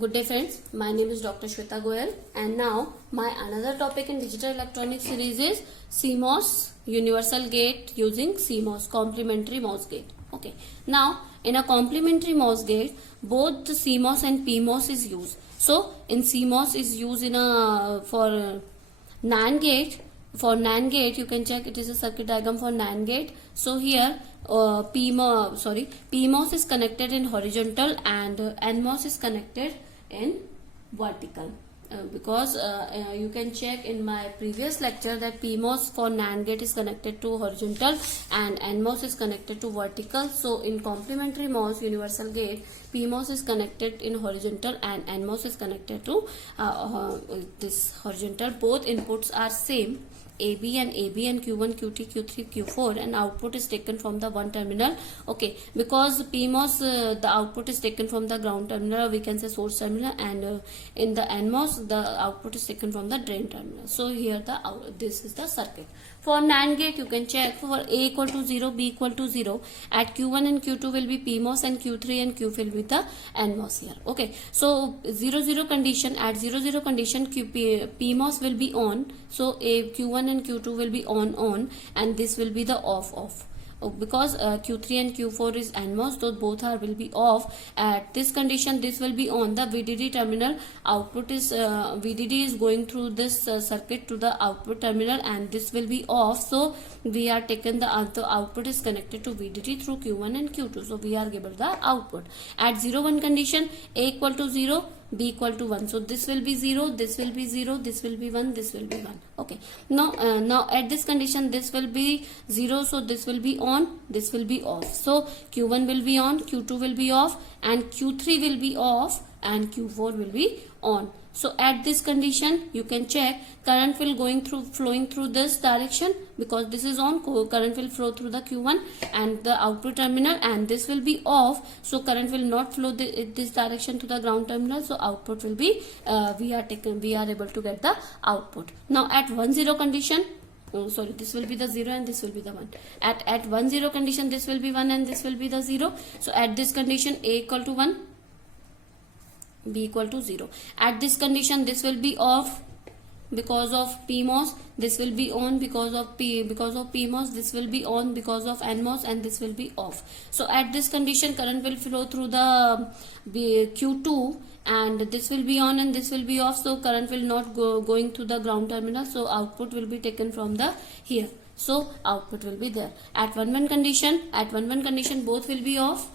Good day friends, my name is Dr. Shweta Goyal and now my another topic in digital electronics series is CMOS universal gate using CMOS complementary MOS gate. Okay, now in a complementary MOS gate both the CMOS and PMOS is used. So in CMOS is used in a for NAND gate. For NAND gate you can check it is a circuit diagram for NAND gate. So here PMOS is connected in horizontal and NMOS is connected in vertical. Because you can check in my previous lecture that PMOS for NAND gate is connected to horizontal and NMOS is connected to vertical. So in complementary MOS universal gate, PMOS is connected in horizontal and NMOS is connected to this horizontal. Both inputs are same, AB and Q1, Q2, Q3, Q4, and output is taken from the one terminal. Okay, because PMOS the output is taken from the ground terminal, we can say source terminal, and in the NMOS the output is taken from the drain terminal. So here this is the circuit. For NAND gate you can check for A equal to 0, B equal to 0. At Q1 and Q2 will be PMOS and Q3 and Q4 will be the NMOS here. Okay, so 0 condition, at 0 condition PMOS will be on. So Q1 and Q2 will be on and this will be the off. Because Q3 and Q4 is NMOS, so both will be off. At this condition this will be on. The VDD terminal output is VDD is going through this circuit to the output terminal and this will be off. So we are taken the output is connected to VDD through Q1 and Q2. So we are given the output. At 0 condition, A equal to 0, B equal to 1. So this will be 0, this will be 0, this will be 1, this will be 1. Okay. Now at this condition this will be 0. So this will be on, this will be off. So Q1 will be on, Q2 will be off, and Q3 will be off, and Q4 will be on. So at this condition you can check current will flowing through this direction, because this is on, current will flow through the Q1 and the output terminal, and this will be off. So current will not flow this direction to the ground terminal. So output will be we are able to get the output. Now at 1-0 condition, this will be the 0 and this will be the 1. At 1-0 condition this will be 1 and this will be the 0. So at this condition A equal to 1, B equal to 0. At this condition this will be off because of PMOS, this will be on because of PMOS, this will be on because of NMOS, and this will be off. So at this condition current will flow through the Q2 and this will be on and this will be off. So current will not going to the ground terminal. So output will be taken from the here. So output will be there. At 1-1 condition both will be off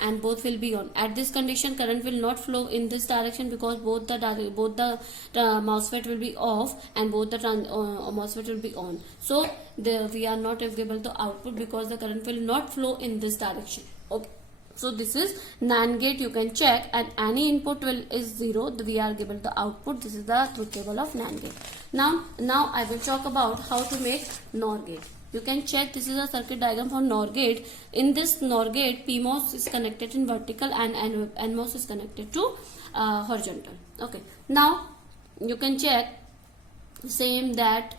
and both will be on. At this condition current will not flow in this direction because both the MOSFET will be off and both the MOSFET will be on. So we are not able to output because the current will not flow in this direction. Okay. So this is NAND gate. You can check, and any input is 0. We are given the output. This is the truth table of NAND gate. Now I will talk about how to make NOR gate. You can check, this is a circuit diagram for NOR gate. In this NOR gate, PMOS is connected in vertical and NMOS is connected to horizontal. Okay. Now you can check same that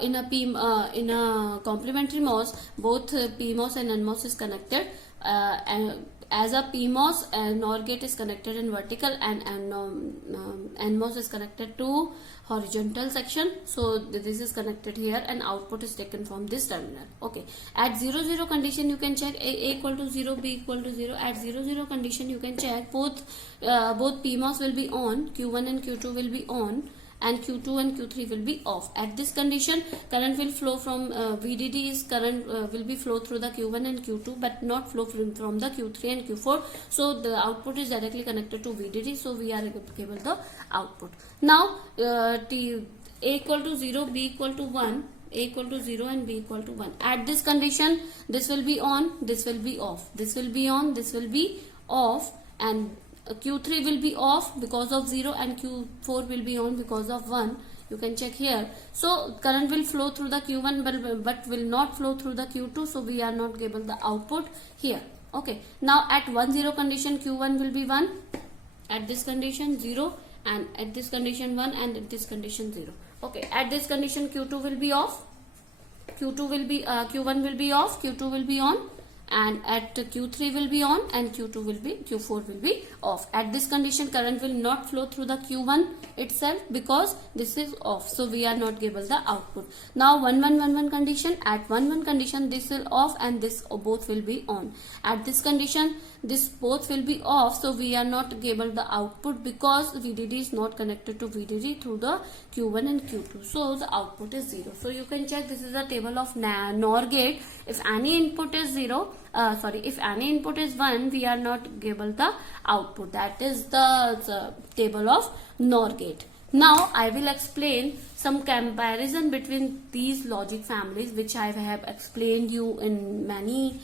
in a complementary MOS both PMOS and NMOS is connected, and as a PMOS NOR gate is connected in vertical and NMOS is connected to horizontal section. So this is connected here and output is taken from this terminal. Okay. At 0-0 condition you can check A equal to 0, B equal to 0. At 0-0 condition you can check both PMOS will be on, Q1 and Q2 will be on, and Q2 and Q3 will be off. At this condition current will flow from VDD is current will be flow through the Q1 and Q2 but not flow from the Q3 and Q4. So the output is directly connected to VDD. So we are given the output. Now A equal to 0, B equal to 1, A equal to 0 and B equal to 1. At this condition this will be on, this will be off, this will be on, this will be off, and Q3 will be off because of 0 and Q4 will be on because of 1. You can check here. So current will flow through the Q1 but will not flow through the Q2. So we are not given the output here. Okay. Now at 1-0 condition Q1 will be 1. At this condition 0, and at this condition 1, and at this condition 0. Okay. At this condition Q2 will be off. Q1 will be off. Q2 will be on. and at Q3 will be on and Q4 will be off. At this condition, current will not flow through the Q1 itself because this is off, so we are not able the output. Now 1111 condition, at 11 condition this will off and this both will be on. At this condition this both will be off, so we are not able the output because VDD is not connected to VDD through the Q1 and Q2, so the output is 0. So you can check, this is a table of NOR gate. If any input is 0, if any input is 1, we are not able the output. That is the table of NOR gate. Now I will explain some comparison between these logic families, which I have explained you in many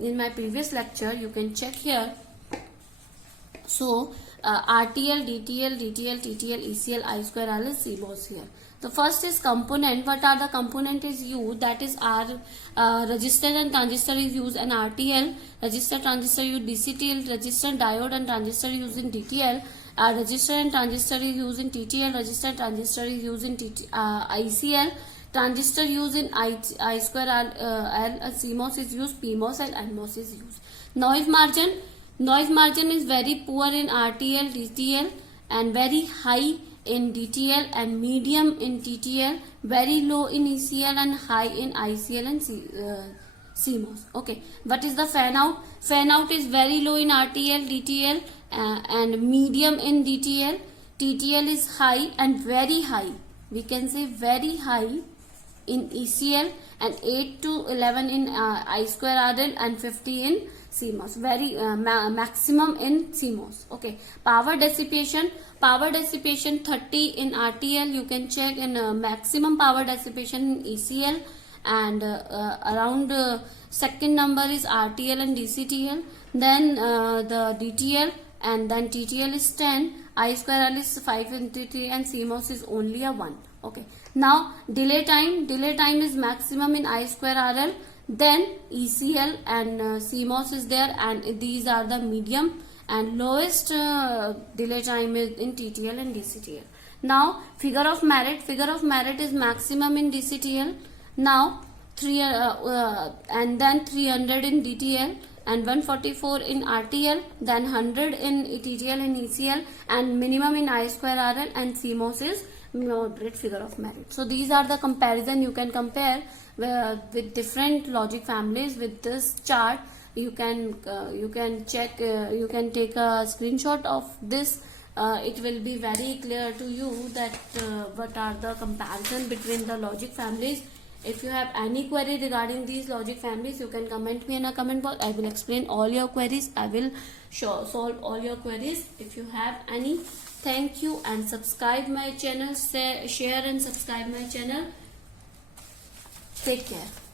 in my previous lecture. You can check here. So RTL, DTL, DTL, TTL, ECL, I square R is CMOS here. The first is component. What are the component is used? That is our resistor and transistor is used in RTL. Resistor, transistor use DCTL. Resistor, diode and transistor used in DTL. Resistor and transistor is used in TTL. Resistor, transistor is used in ICL. Transistor used in I square R L. CMOS is used. PMOS and NMOS is used. Noise margin. Noise margin is very poor in RTL, DTL, and very high in DTL and medium in TTL, very low in ECL and high in ICL and CMOS. Okay, what is the fan out? Fan out is very low in RTL, DTL and medium in DTL. TTL is high and very high. We can say very high in ECL and 8 to 11 in I square RL and 50 in CMOS, very maximum in CMOS. Okay, power dissipation 30 in RTL. You can check in maximum power dissipation in ECL, and around second number is RTL and DCTL, then the DTL, and then TTL is 10, I square L is 5 into 3 and CMOS is only a 1. Okay, now delay time is maximum in I square RL, then ECL and CMOS is there, and these are the medium, and lowest delay time is in TTL and DCTL. Now figure of merit is maximum in DCTL, now 3 and then 300 in DTL and 144 in RTL, then 100 in TTL and ECL, and minimum in I square RL, and CMOS is moderate figure of merit. So these are the comparison you can compare with different logic families. With this chart you can check, you can take a screenshot of this. It will be very clear to you that what are the comparison between the logic families. If you have any query regarding these logic families, you can comment me in a comment box. I will explain all your queries. I will solve all your queries if you have any. Thank you, and subscribe my channel, share and subscribe my channel. Take care.